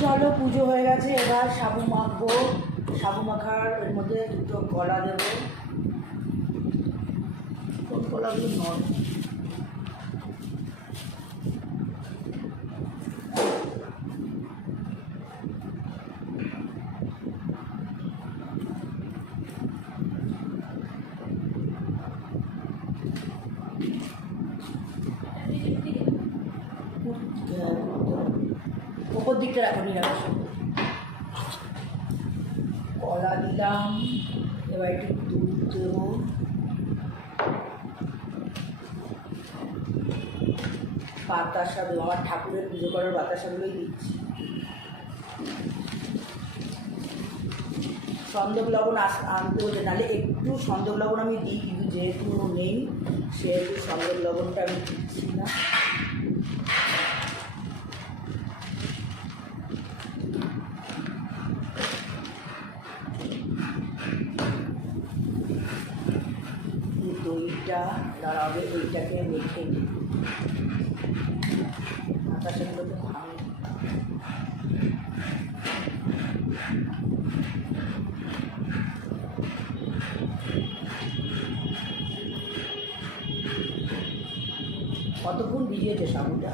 চলো, পুজো হয়ে গেছে, এবার সাবু মাখবো। সাবু মাখার এর মধ্যে দুটো কলা দেবো। কোন কলাগুলো নয়? দিকটা রাখো নিরামিষ কলা দিলাম, এবার একটু দুধ দেবো। বাতাসা দেবো, আমার ঠাকুরের পুজো করার বাতাসাগুলোই দিচ্ছি। সন্দক লবণ আনতে হচ্ছে নাহলে একটু সন্দক লবণ আমি দিই, কিন্তু যেহেতু নেই, সেহেতু সন্দক লবণটা আমি দিচ্ছি না। এই দইটা দাঁড়াবে দইটাকে রেখে দিই কতক্ষণ ভিজিয়েছে সাবুটা?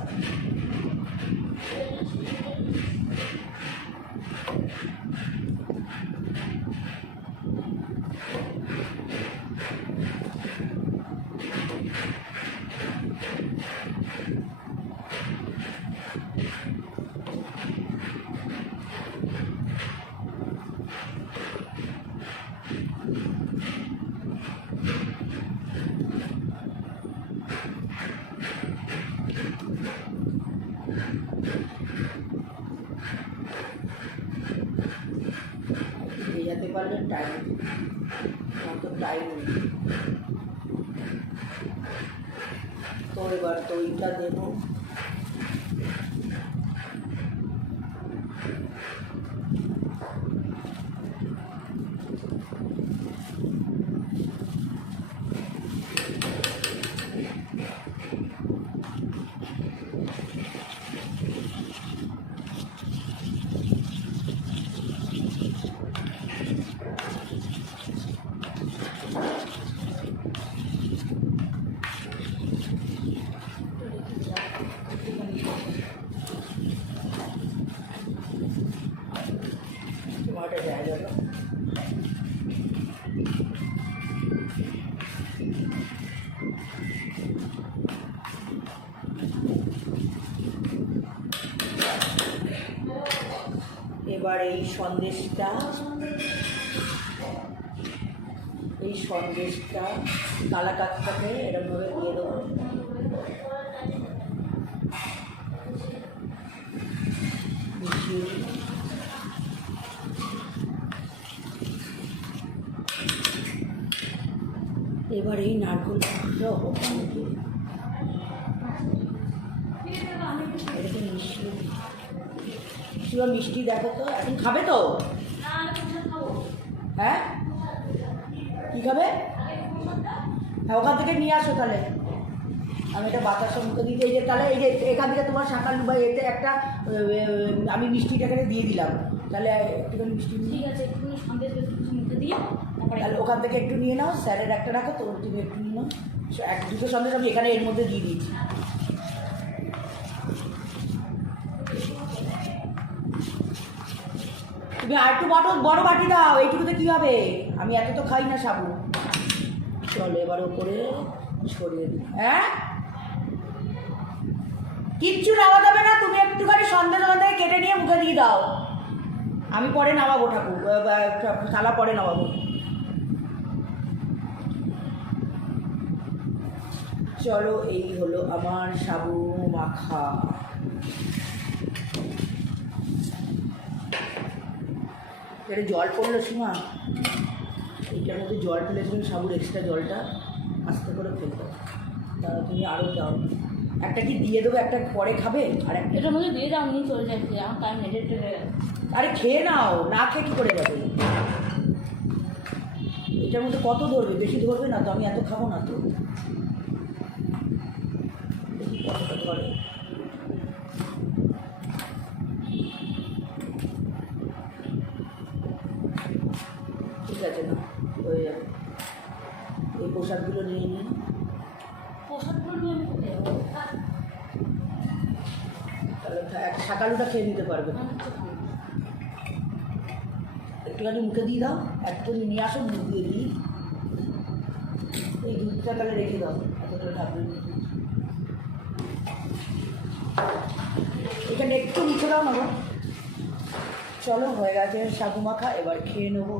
ভেজাতে পারলে টাইম অত টাইম নেই তো এবার দইটা দেবো তোমারটা জায়গা দাও। এবার এই সন্দেশটা এই সন্দেশটা কালাকাতটাকে এরকমভাবে দিয়ে দেবো মিশিয়ে এবার এই দিয়ে এটাকে মিশিয়ে। শিবা মিষ্টি দেখো তো। এখন খাবে তো? হ্যাঁ? কী খাবে? হ্যাঁ ওখান থেকে নিয়ে আসো তাহলে। আমি এটা বাতাসের মুখে দিতে এই যে তাহলে এই যে এখান থেকে তোমার সকাল বা এতে একটা আমি মিষ্টিটা এখানে দিয়ে দিলাম। তাহলে একটুখানি মিষ্টি ঠিক আছে একটু সন্দেশ মুখে দিয়ে তাহলে ওখান থেকে একটু নিয়ে নাও স্যারের একটা রাখো তো তুমি একটু নিয়ে নাও। এক দুটো সন্দেশ আমি এখানে এর মধ্যে দিয়ে দিয়েছি তুমি আর একটু বড় বড় বাটি দাও, এইটুকুতে কী হবে? আমি এত তো খাই না সাবু। চলো এবার ওপরে ছড়িয়ে দিই। হ্যাঁ? কিচ্ছু নামা যাবে না, তুমি একটুখানি ওখান থেকে কেটে নিয়ে মুখে দিয়ে দাও। আমি পরে নামাবো ঠাকুর থালা পরে নামাবো। চলো, এই হলো আমার সাবু মাখা। এটা জল পড়ল সীমা। এইটার মধ্যে জল ফেলে তুমি সাবুর এক্সট্রা জলটা আস্তে করে ফেলতে তাহলে তুমি আরও দাও। একটা কি দিয়ে দেবো একটা পরে খাবে? আর একটা এটার মধ্যে দিয়ে দাও নিয়ে চলে যাচ্ছে। আমার টাইম আরে খেয়ে নাও না খেয়ে কী করে যাবে? এটার মধ্যে কত ধরবে? বেশি ধরবে না তো? আমি এত খাব না তো। কতটা ধরে প্রসাদগুলো নিয়ে নিন প্রসাদগুলো নিয়ে আমি কোথায় তাহলে এক শাকালুটা খেয়ে নিতে পারবে। আমি একটুখানি মুখে দিয়ে দাও একটুখানি নিয়ে আসো মুখ দিয়ে দিই। এই দুধটা তাহলে রেখে দাও এতটা দুধ। এখানে একটু মুখে দাও না চলো হয়ে গেছে সাগু মাখা এবার খেয়ে নেব।